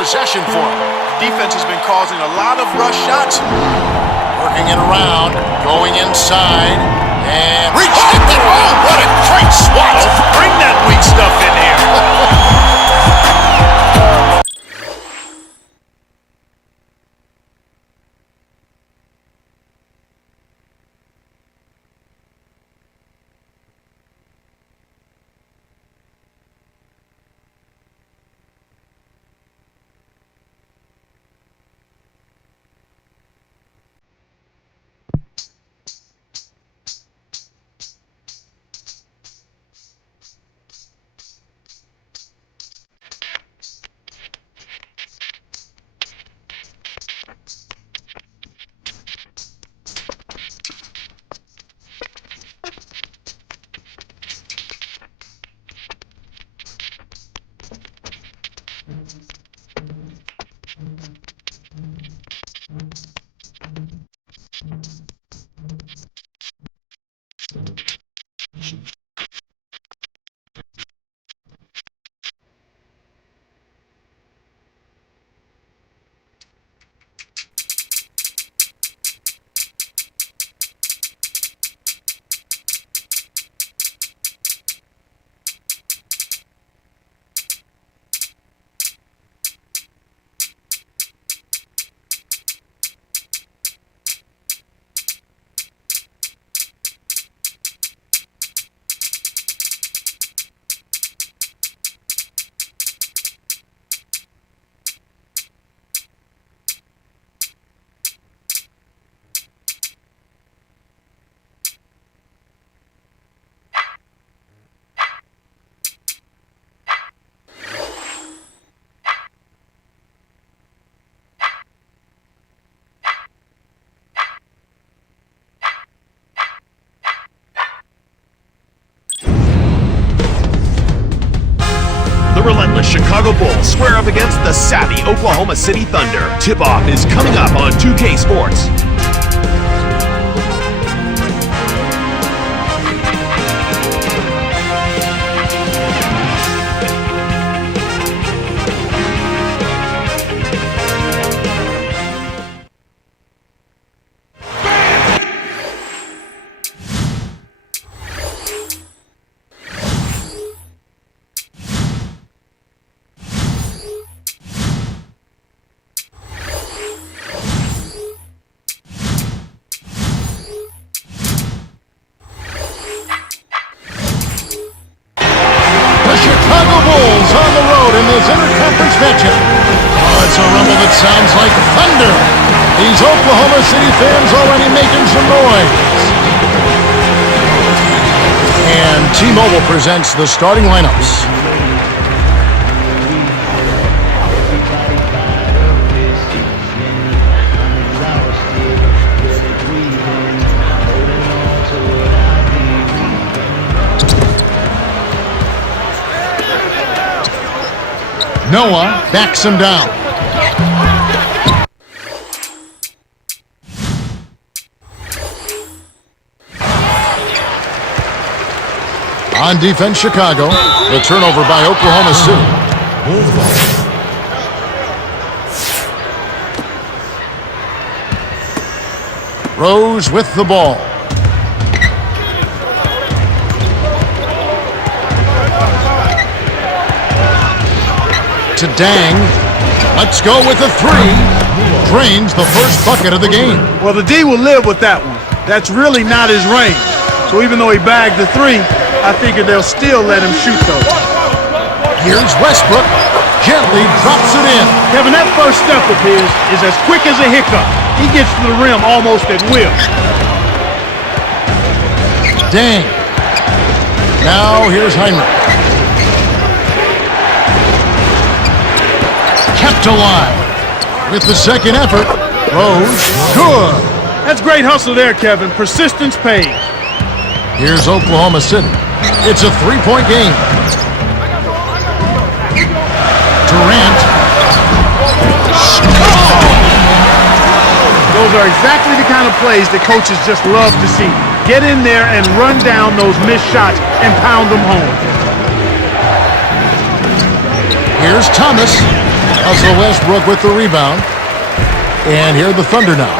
possession for him. Defense has been causing a lot of rush shots. Working it around, going inside, and reached it. Oh, what a great swat! Bring that weak stuff in here. The relentless Chicago Bulls square up against the savvy Oklahoma City Thunder. Tip-off is coming up on 2K Sports. Bulls on the road in this interconference matchup. Oh, it's a rumble that sounds like thunder. These Oklahoma City fans already making some noise. And T-Mobile presents the starting lineups. Noah backs him down. On defense, Chicago. The turnover by Oklahoma City. Rose with the ball. To Dang. Let's go with a three. Drains the first bucket of the game. Well, the D will live with that one. That's really not his range. So even though he bagged the three, I figure they'll still let him shoot those. Here's Westbrook. Gently drops it in. Kevin, that first step of his is as quick as a hiccup. He gets to the rim almost at will. Dang. Now here's Heinrich. Kept alive. With the second effort, Rose, good. That's great hustle there, Kevin. Persistence pays. Here's Oklahoma City. It's a three-point game. Durant. Those are exactly the kind of plays that coaches just love to see. Get in there and run down those missed shots and pound them home. Here's Thomas. Russell Westbrook with the rebound. And here the Thunder now.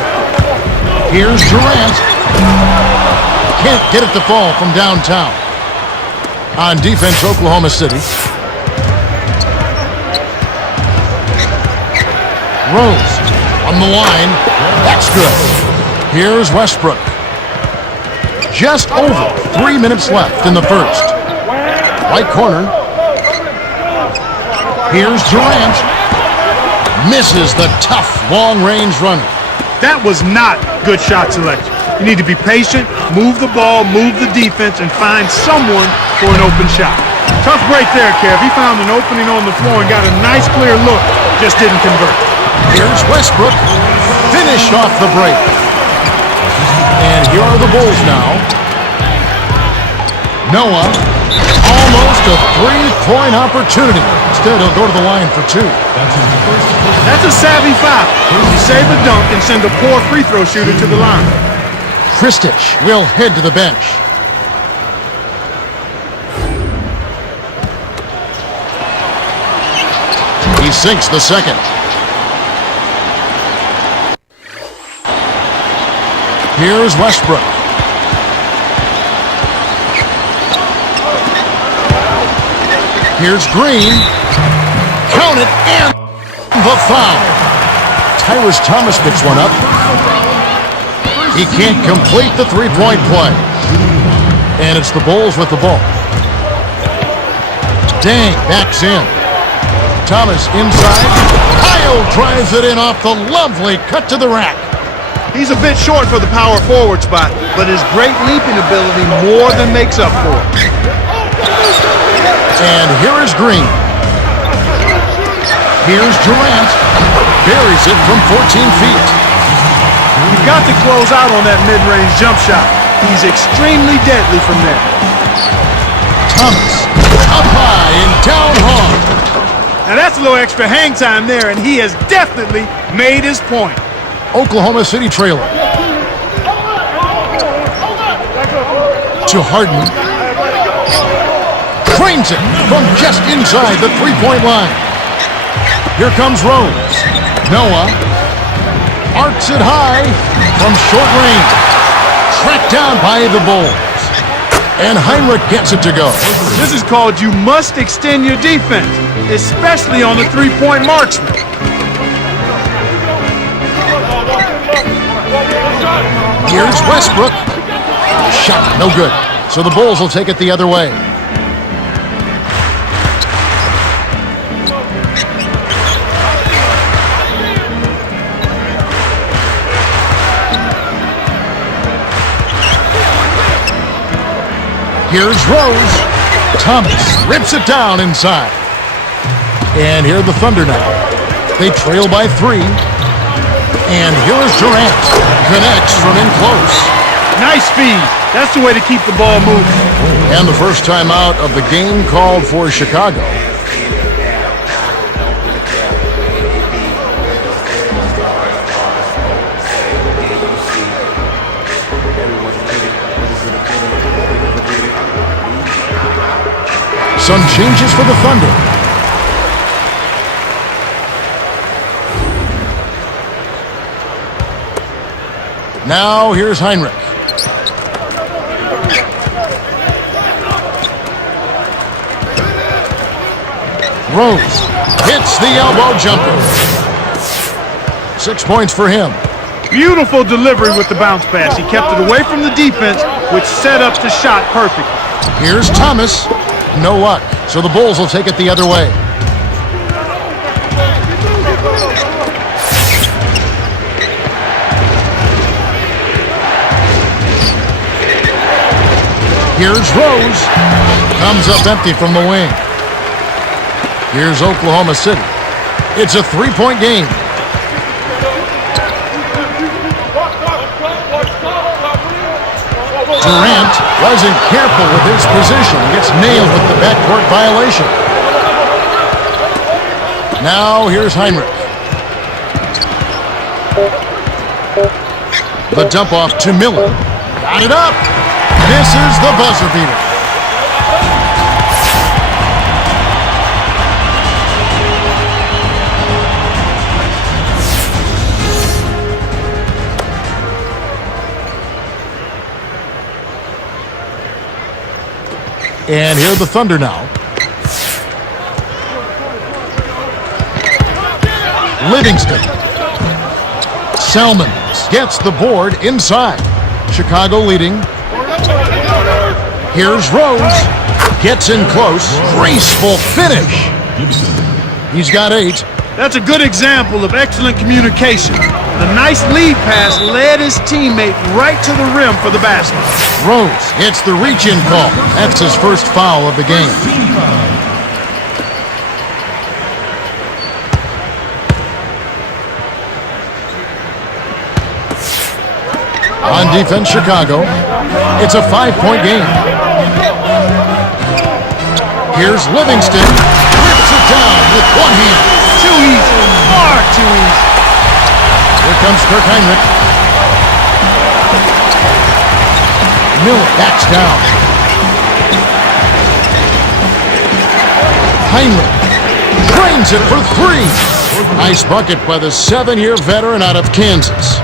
Here's Durant. Can't get it to fall from downtown. On defense, Oklahoma City. Rose on the line. That's good. Here's Westbrook. Just over 3 minutes left in the first. Right corner. Here's Durant. Misses the tough long-range runner. That was not good shot selection. You need to be patient, move the ball, move the defense, and find someone for an open shot. Tough break there, Kev. He found an opening on the floor and got a nice clear look, just didn't convert. Here's Westbrook. Finished off the break. And here are the Bulls now. Noah, almost a three-point opportunity. Instead, he'll go to the line for two. That's a savvy foul. You save a dunk and send a poor free throw shooter to the line. Kristich will head to the bench. He sinks the second. Here's Westbrook. Here's Green. Count it, and the foul. Tyrus Thomas picks one up. He can't complete the three-point play. And it's the Bulls with the ball. Dang backs in. Thomas inside. Kyle drives it in off the lovely cut to the rack. He's a bit short for the power forward spot, but his great leaping ability more than makes up for it. And here is Green. Here's Durant. Buries it from 14 feet. You've got to close out on that mid-range jump shot. He's extremely deadly from there. Thomas up high and down hard. Now that's a little extra hang time there, and he has definitely made his point. Oklahoma City trailer. To Harden. Frames it from just inside the three-point line. Here comes Rose. Noah arcs it high from short range. Tracked down by the Bulls. And Heinrich gets it to go. This is called you must extend your defense, especially on the three-point marksman. Here's Westbrook. Shot, no good. So the Bulls will take it the other way. Here's Rose. Thomas rips it down inside. And here are the Thunder now. They trail by 3. And here's Durant. Connects from in close. Nice speed. That's the way to keep the ball moving. And the first time out of the game called for Chicago. Some changes for the Thunder. Now here's Heinrich. Rose hits the elbow jumper. 6 points for him. Beautiful delivery with the bounce pass. He kept it away from the defense, which set up the shot perfectly. Here's Thomas. No luck, so the Bulls will take it the other way. Here's Rose. Comes up empty from the wing. Here's Oklahoma City. It's a three-point game. Durant wasn't careful with his position. Gets nailed with the backcourt violation. Now here's Heinrich. The dump off to Miller. Got it up. Misses the buzzer beater. And here are the Thunder now. Livingston. Salmons gets the board inside. Chicago leading. Here's Rose. Gets in close. Graceful finish. He's got 8. That's a good example of excellent communication. The nice lead pass led his teammate right to the rim for the basket. Rose gets the reach-in call. That's his first foul of the game. On defense, Chicago. It's a 5-point game. Here's Livingston. Rips it down with one hand. Too easy. Far too easy. Here comes Kirk Heinrich. Miller backs down. Heinrich drains it for 3. Nice bucket by the 7-year veteran out of Kansas.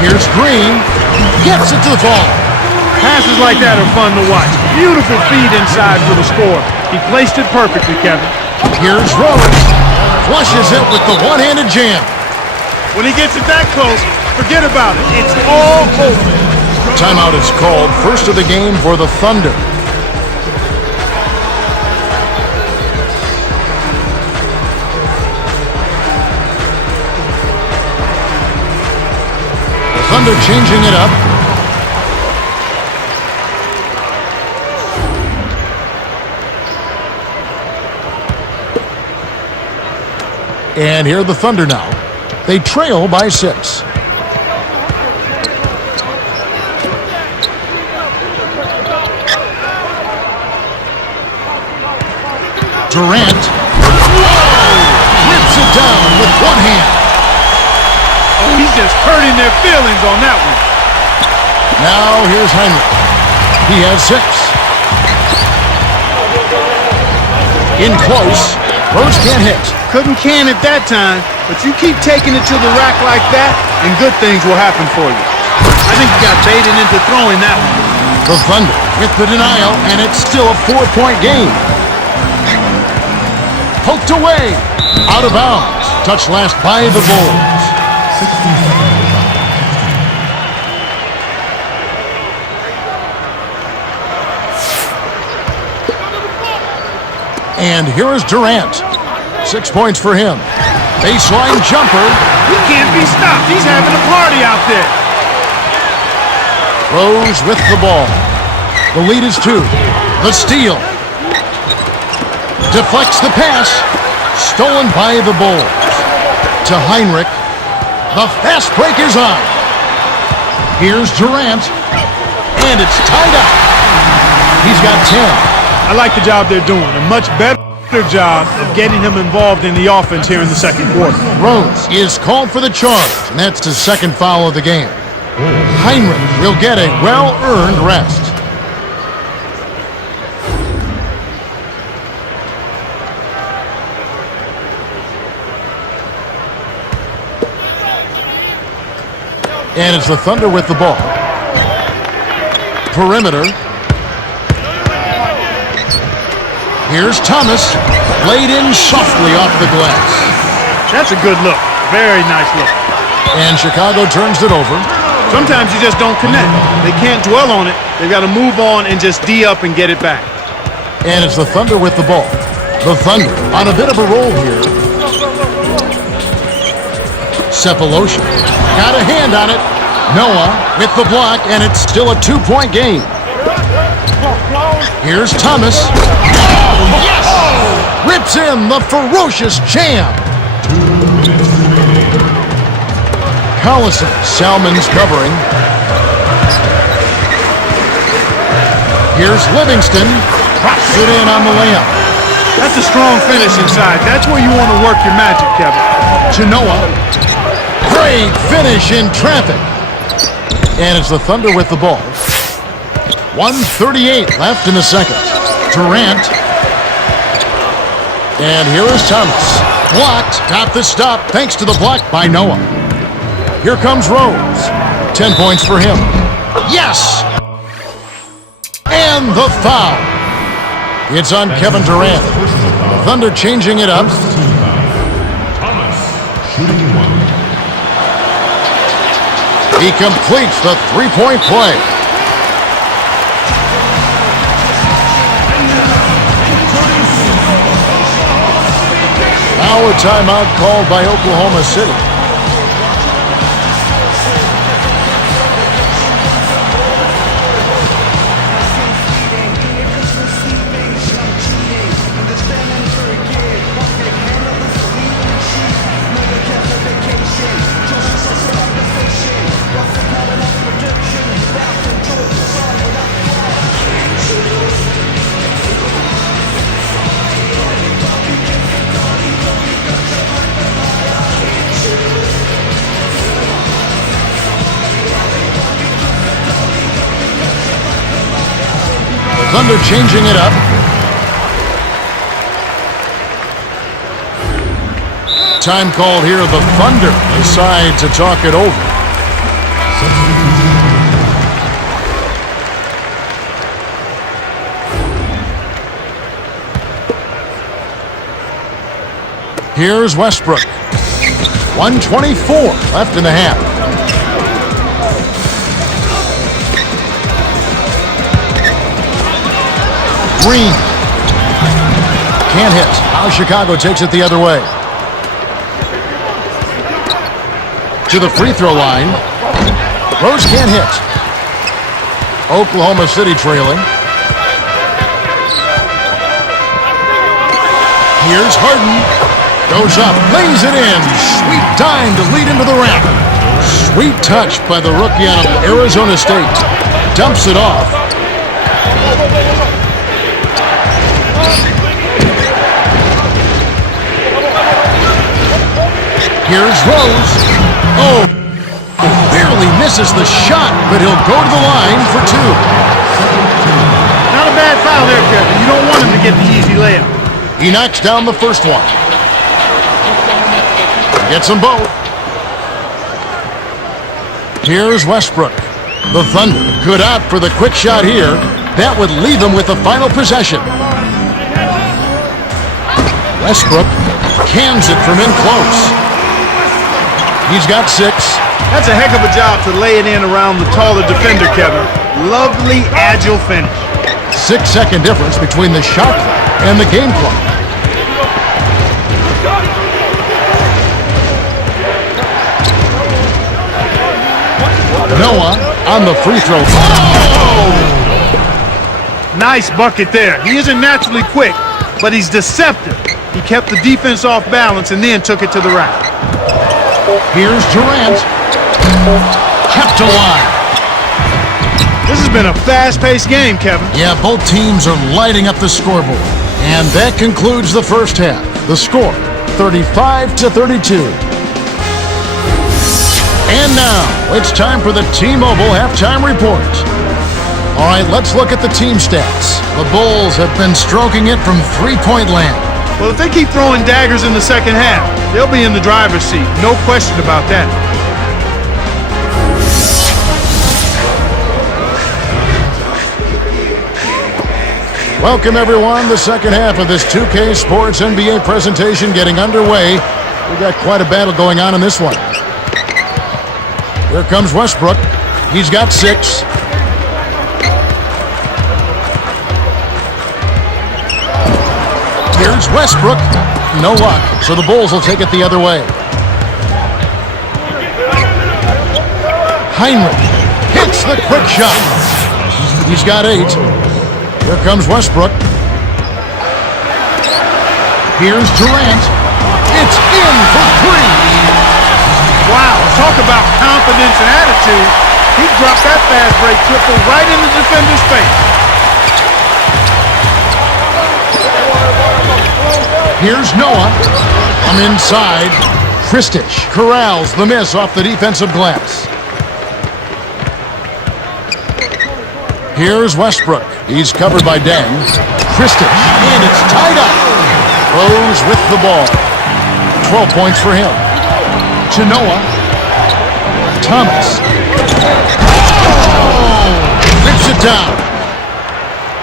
Here's Green. Gets it to the ball. Passes like that are fun to watch. Beautiful feed inside for the score. He placed it perfectly, Kevin. Here's Rose. Flushes it with the one-handed jam. When he gets it that close, forget about it. It's all over. Timeout is called. First of the game for the Thunder. The Thunder changing it up. And here are the Thunder now. They trail by 6. Durant rips it down with one hand. Oh, he's just hurting their feelings on that one. Now here's Heinrich. He has 6. In close. Rose can't hit. Couldn't can it that time, but you keep taking it to the rack like that, and good things will happen for you. I think you got baited into throwing that one. The Thunder with the denial, and it's still a 4-point game. Poked away. Out of bounds. Touched last by the Bulls. And here is Durant. 6 points for him. Baseline jumper. He can't be stopped. He's having a party out there. Rose with the ball. The lead is 2. The steal. Deflects the pass. Stolen by the Bulls. To Heinrich. The fast break is on. Here's Durant. And it's tied up. He's got 10. I like the job they're doing. A much better job of getting him involved in the offense here in the second quarter. Rose is called for the charge, and that's his second foul of the game. Heinrich will get a well-earned rest. And it's the Thunder with the ball. Perimeter. Here's Thomas, laid in softly off the glass. That's a good look. Very nice look. And Chicago turns it over. Sometimes you just don't connect. They can't dwell on it. They've got to move on and just D up and get it back. And it's the Thunder with the ball. The Thunder on a bit of a roll here. Cephalosha got a hand on it. Noah with the block, and it's still a 2-point game. Here's Thomas. Oh, yes! Rips in the ferocious jam. Collison, Salmon's covering. Here's Livingston. Drops it in on the layup. That's a strong finish inside. That's where you want to work your magic, Kevin. To Noah. Great finish in traffic. And it's the Thunder with the ball. 1:38 left in the second. Durant. And here is Thomas. Blocked. Got the stop thanks to the block by Noah. Here comes Rose. 10 points for him. Yes! And the foul. It's on Kevin Durant. The Thunder changing it up. Thomas, shooting one. He completes the three-point play. Now a timeout called by Oklahoma City. Thunder changing it up. Time called here. The Thunder decide to talk it over. Here's Westbrook. 1:24 left in the half. Green. Can't hit. Now Chicago takes it the other way. To the free throw line. Rose can't hit. Oklahoma City trailing. Here's Harden. Goes up, lays it in. Sweet dime to lead into the rack. Sweet touch by the rookie out of Arizona State. Dumps it off. Here's Rose. Oh, barely misses the shot, but he'll go to the line for two. Not a bad foul there, Kevin. You don't want him to get the easy layup. He knocks down the first one. Gets them both. Here's Westbrook. The Thunder could opt for the quick shot here. That would leave them with the final possession. Westbrook cans it from in close. He's got 6. That's a heck of a job to lay it in around the taller defender, Kevin. Lovely, agile finish. 6-second difference between the shot clock and the game clock. Noah on the free throw. Oh! Nice bucket there. He isn't naturally quick, but he's deceptive. He kept the defense off balance and then took it to the rack. Here's Durant. Kept alive. This has been a fast-paced game, Kevin. Yeah, both teams are lighting up the scoreboard. And that concludes the first half. The score, 35-32. And now, it's time for the T-Mobile halftime report. All right, let's look at the team stats. The Bulls have been stroking it from three-point land. Well, if they keep throwing daggers in the second half, they'll be in the driver's seat. No question about that. Welcome, everyone. The second half of this 2K Sports NBA presentation getting underway. We've got quite a battle going on in this one. Here comes Westbrook. He's got 6. Here's Westbrook. No luck, so the Bulls will take it the other way. Heinrich hits the quick shot. He's got 8. Here comes Westbrook. Here's Durant. It's in for 3. Wow, talk about confidence and attitude. He dropped that fast break triple right in the defender's face. Here's Noah. From inside. Kristich corrals the miss off the defensive glass. Here's Westbrook. He's covered by Deng. Kristich, and it's tied up. Rose with the ball. 12 points for him. To Noah. Thomas. Oh! Rips it down.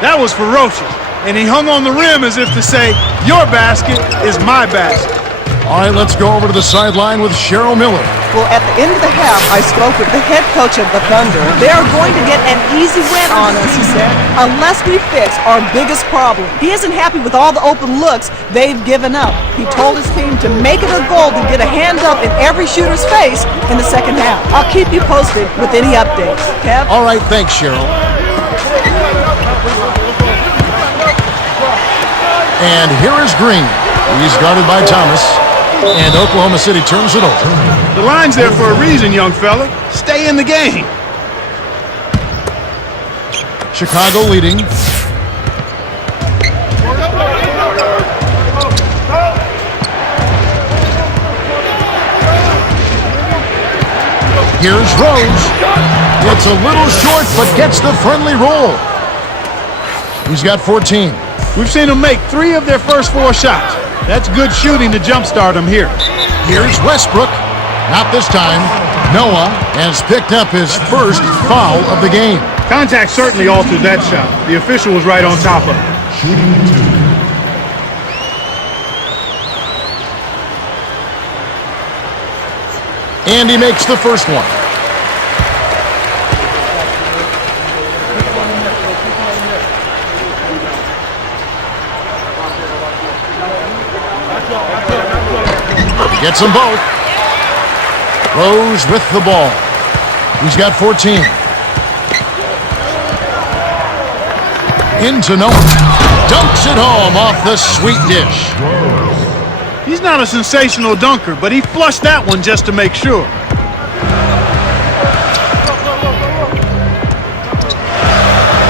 That was ferocious. And he hung on the rim as if to say, your basket is my basket. All right, let's go over to the sideline with Cheryl Miller. Well, at the end of the half, I spoke with the head coach of the Thunder. They are going to get an easy win on us, he said, unless we fix our biggest problem. He isn't happy with all the open looks they've given up. He told his team to make it a goal to get a hand up in every shooter's face in the second half. I'll keep you posted with any updates. Kev? All right, thanks, Cheryl. And here is Green. He's guarded by Thomas. And Oklahoma City turns it over. The line's there for a reason, young fella. Stay in the game. Chicago leading. Here's Rose. It's a little short, but gets the friendly roll. He's got 14. We've seen them make 3 of their first 4 shots. That's good shooting to jumpstart them here. Here's Westbrook. Not this time. Noah has picked up his first foul of the game. Contact certainly altered that shot. The official was right on top of it. Shooting 2. And he makes the first one. Gets them both. Rose with the ball. He's got 14. Into Noah. Dunks it home off the sweet dish. He's not a sensational dunker, but he flushed that one just to make sure.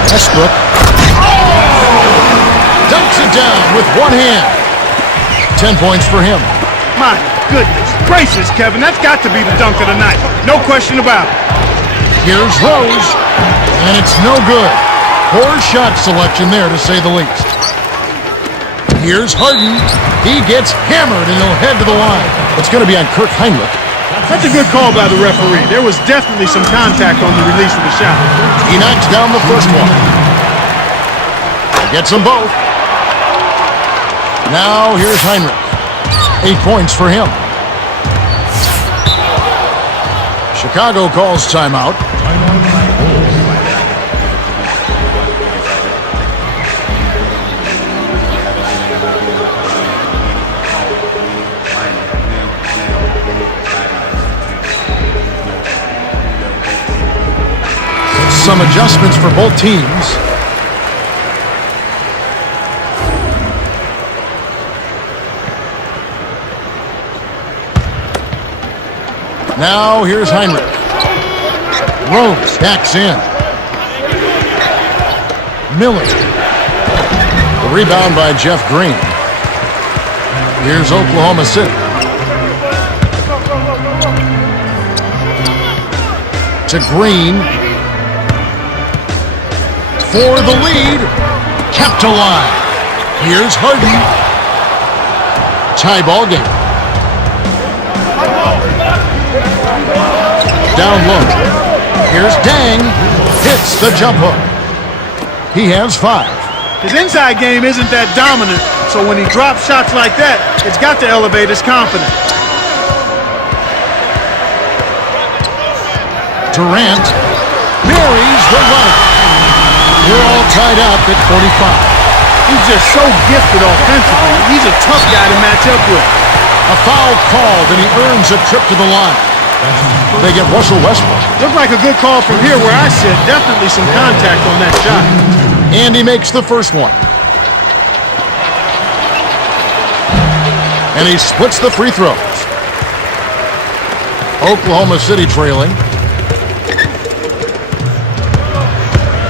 Westbrook. Dunks it down with one hand. 10 points for him. My goodness gracious, Kevin, that's got to be the dunk of the night. No question about it. Here's Rose, and it's no good. Poor shot selection there, to say the least. Here's Harden. He gets hammered, and he'll head to the line. It's going to be on Kirk Heinrich. That's a good call by the referee. There was definitely some contact on the release of the shot. He knocks down the first one. Gets them both. Now here's Heinrich. 8 points for him. Chicago calls timeout. Some adjustments for both teams. Now here's Heinrich. Rose backs in. Miller. The rebound by Jeff Green. Here's Oklahoma City. To Green. For the lead. Kept alive. Here's Harden. Tie ball game. Down low. Here's Dang. Hits the jump hook. He has 5. His inside game isn't that dominant, so when he drops shots like that, it's got to elevate his confidence. Durant marries the runner. We're all tied up at 45. He's just so gifted offensively. He's a tough guy to match up with. A foul called, and he earns a trip to the line. They get Russell Westbrook. Looked like a good call from here where I sit. Definitely some contact on that shot. And he makes the first one. And he splits the free throws. Oklahoma City trailing.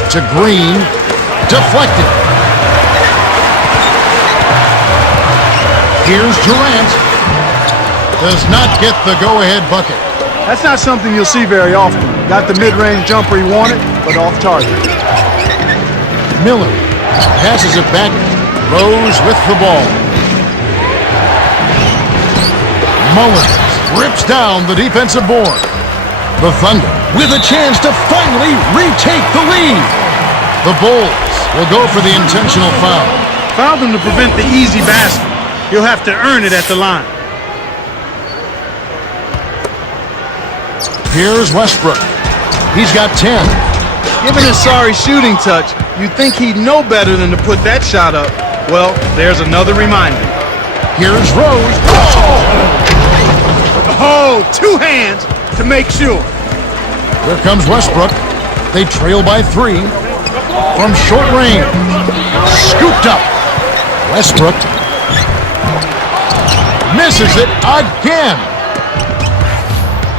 To Green. Deflected. Here's Durant. Does not get the go-ahead bucket. That's not something you'll see very often. Got the mid-range jumper he wanted, but off target. Miller passes it back. Rose with the ball. Mullins rips down the defensive board. The Thunder with a chance to finally retake the lead. The Bulls will go for the intentional foul. Foul them to prevent the easy basket. He'll have to earn it at the line. Here's Westbrook. He's got 10. Given his sorry shooting touch, you'd think he'd know better than to put that shot up. Well, there's another reminder. Here's Rose. Oh, 2 hands to make sure. Here comes Westbrook. They trail by 3 from short range. Scooped up. Westbrook misses it again.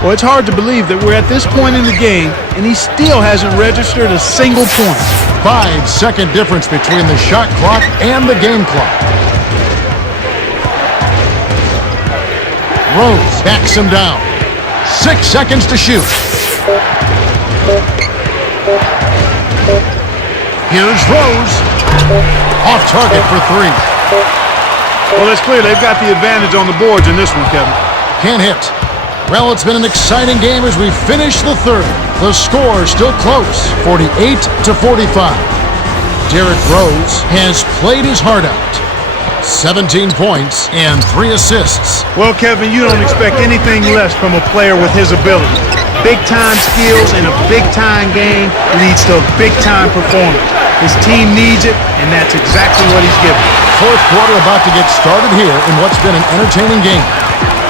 Well, it's hard to believe that we're at this point in the game and he still hasn't registered a single point. 5-second difference between the shot clock and the game clock. Rose backs him down. 6 seconds to shoot. Here's Rose. Off target for 3. Well, it's clear they've got the advantage on the boards in this one, Kevin. Can't hit. Well, it's been an exciting game as we finish the third. The score is still close, 48-45. Derrick Rose has played his heart out. 17 points and 3 assists. Well, Kevin, you don't expect anything less from a player with his ability. Big-time skills in a big-time game leads to a big-time performance. His team needs it, and that's exactly what he's given. Fourth quarter about to get started here in what's been an entertaining game.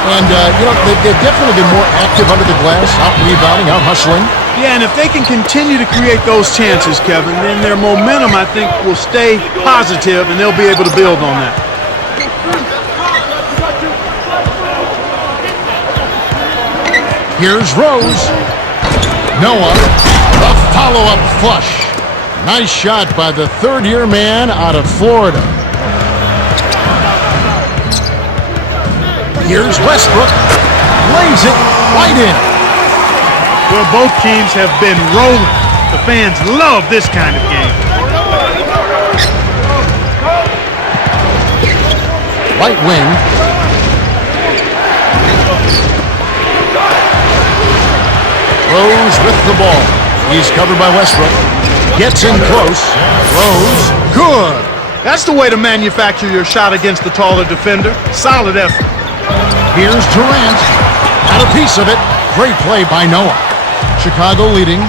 And, they've definitely been more active under the glass, out rebounding, out hustling. Yeah, and if they can continue to create those chances, Kevin, then their momentum, I think, will stay positive, and they'll be able to build on that. Here's Rose. Noah, the follow-up flush. Nice shot by the third-year man out of Florida. Here's Westbrook. Lays it right in. Well, both teams have been rolling. The fans love this kind of game. Right wing. Rose with the ball. He's covered by Westbrook. Gets in close. Rose. Good. That's the way to manufacture your shot against the taller defender. Solid effort. Here's Durant. Got a piece of it. Great play by Noah. Chicago leading.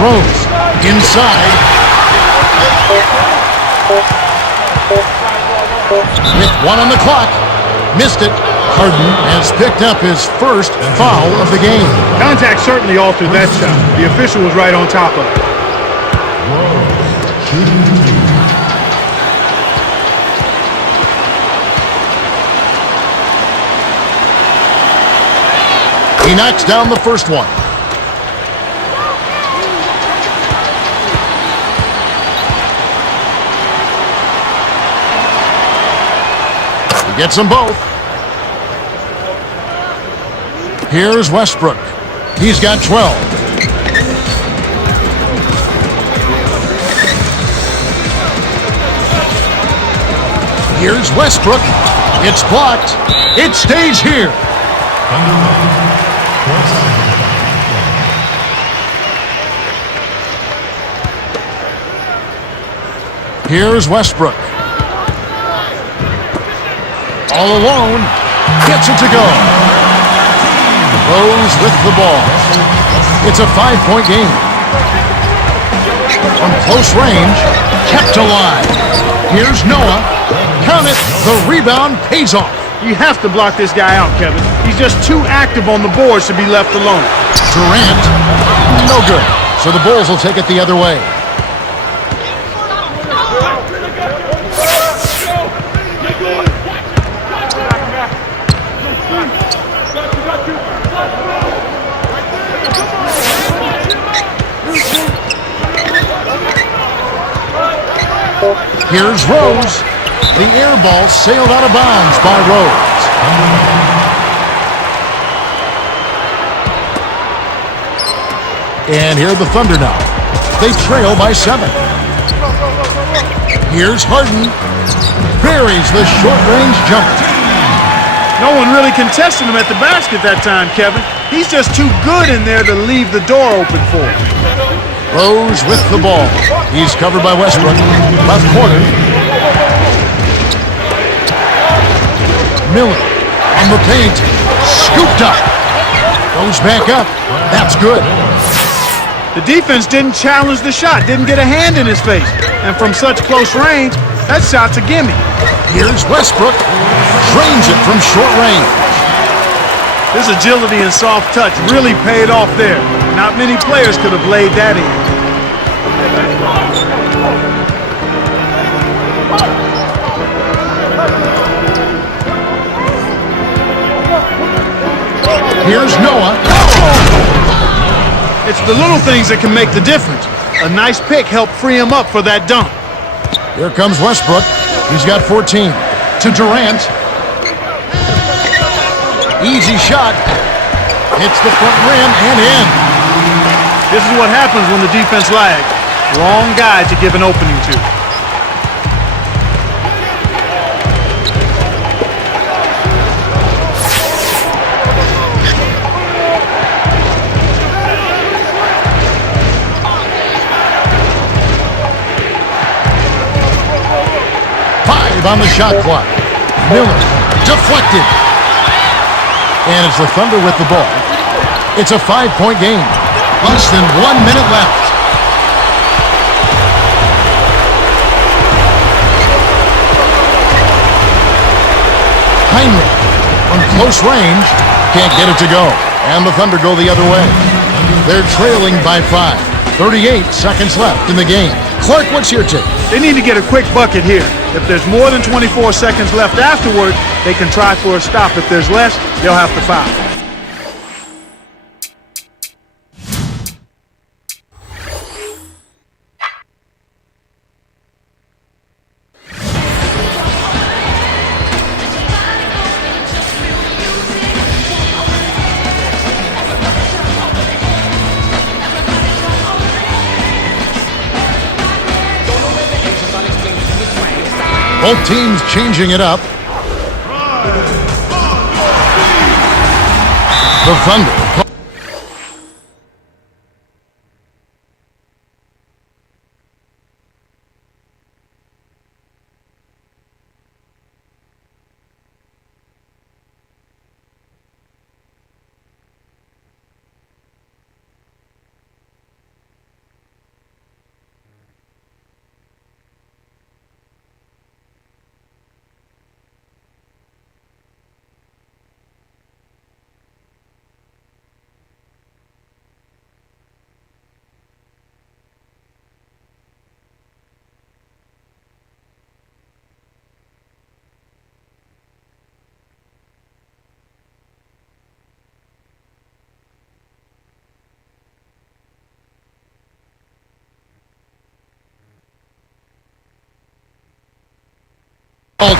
Rose inside. With 1 on the clock. Missed it. Harden has picked up his first foul of the game. Contact certainly altered that shot. The official was right on top of it. He knocks down the first one. He gets them both. Here's Westbrook. He's got 12. Here's Westbrook. It's blocked. It stays here. Here's Westbrook. All alone. Gets it to go. Rose with the ball. It's a 5-point game. From close range, kept alive. Here's Noah. Count it. The rebound pays off. You have to block this guy out, Kevin. He's just too active on the boards to be left alone. Durant. No good. So the Bulls will take it the other way. Here's Rose. The air ball sailed out of bounds by Rose. And here are the Thunder now. They trail by 7. Here's Harden. Buries the short-range jumper. No one really contested him at the basket that time, Kevin. He's just too good in there to leave the door open for him. Rose with the ball. He's covered by Westbrook. Left corner. Miller on the paint. Scooped up. Goes back up. That's good. The defense didn't challenge the shot, didn't get a hand in his face. And from such close range, that shot's a gimme. Here's Westbrook. Drains it from short range. His agility and soft touch really paid off there. Not many players could have laid that in. Here's Noah. It's the little things that can make the difference. A nice pick helped free him up for that dunk. Here comes Westbrook. He's got 14. To Durant. Easy shot. Hits the front rim and in. This is what happens when the defense lags. Wrong guy to give an opening to. On the shot clock. Miller deflected. And it's the Thunder with the ball. It's a 5-point game. Less than 1 minute left. Heinrich on close range. Can't get it to go. And the Thunder go the other way. They're trailing by 5. 38 seconds left in the game. Clark, what's your take? They need to get a quick bucket here. If there's more than 24 seconds left afterward, they can try for a stop. If there's less, they'll have to foul. Both teams changing it up. The Thunder.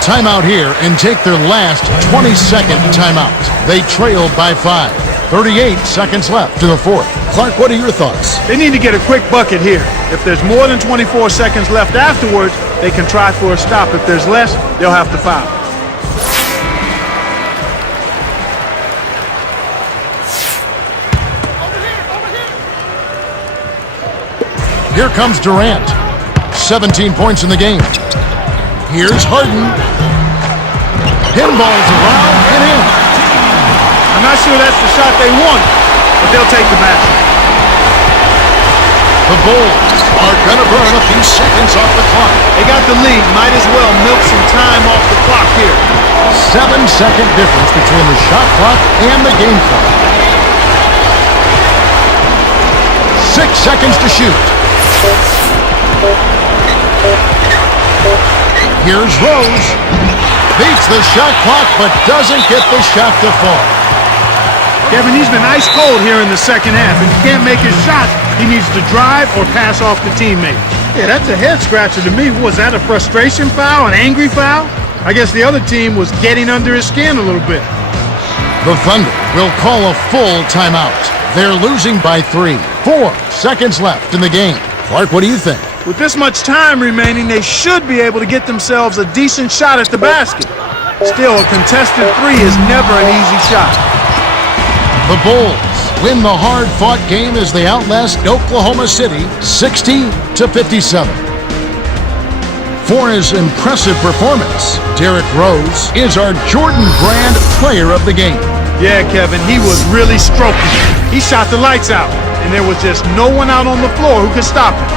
Timeout here and take their last 22nd timeout. They trail by 5. 38 seconds left to the fourth. Clark, what are your thoughts? They need to get a quick bucket here. If there's more than 24 seconds left afterwards, they can try for a stop. If there's less, they'll have to foul. Here comes Durant. 17 points in the game. Here's Harden. Pinballs around and in. I'm not sure that's the shot they want, but they'll take the basket. The Bulls are going to burn a few seconds off the clock. They got the lead. Might as well milk some time off the clock here. 7-second difference between the shot clock and the game clock. 6 seconds to shoot. Here's Rose. Beats the shot clock, but doesn't get the shot to fall. Kevin, he's been ice cold here in the second half. If he can't make his shot, he needs to drive or pass off the teammate. Yeah, that's a head scratcher to me. Was that a frustration foul, an angry foul? I guess the other team was getting under his skin a little bit. The Thunder will call a full timeout. They're losing by 3. 4 seconds left in the game. Clark, what do you think? With this much time remaining, they should be able to get themselves a decent shot at the basket. Still, a contested three is never an easy shot. The Bulls win the hard-fought game as they outlast Oklahoma City 60-57. For his impressive performance, Derrick Rose is our Jordan Brand Player of the Game. Yeah, Kevin, he was really stroking. He shot the lights out, and there was just no one out on the floor who could stop him.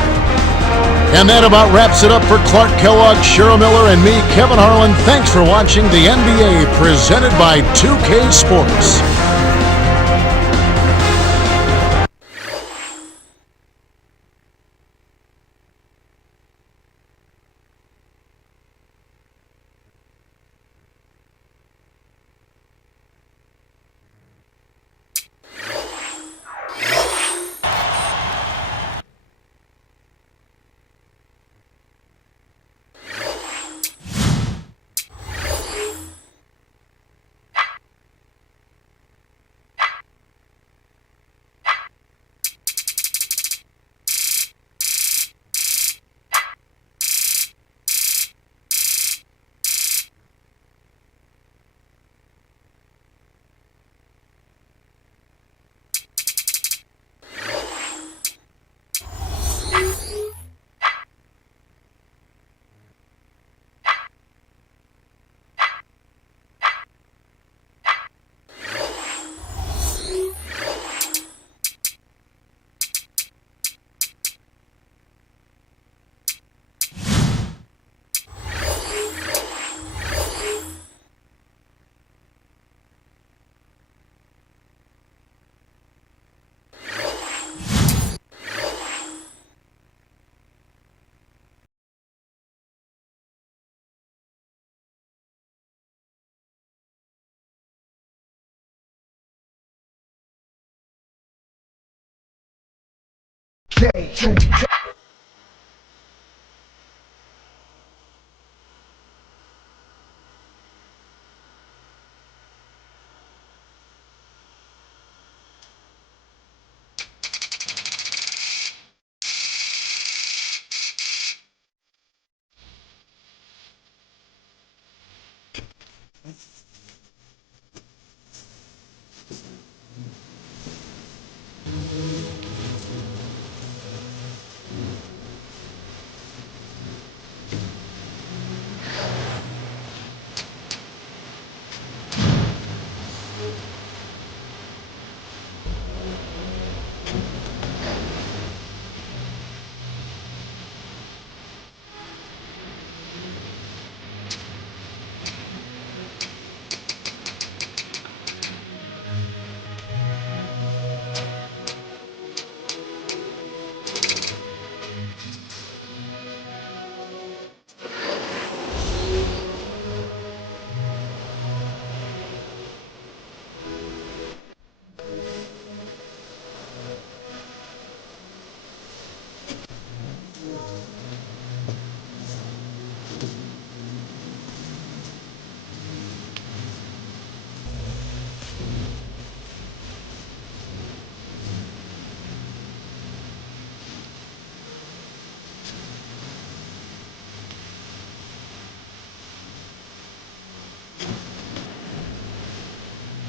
And that about wraps it up for Clark Kellogg, Cheryl Miller, and me, Kevin Harlan. Thanks for watching the NBA presented by 2K Sports.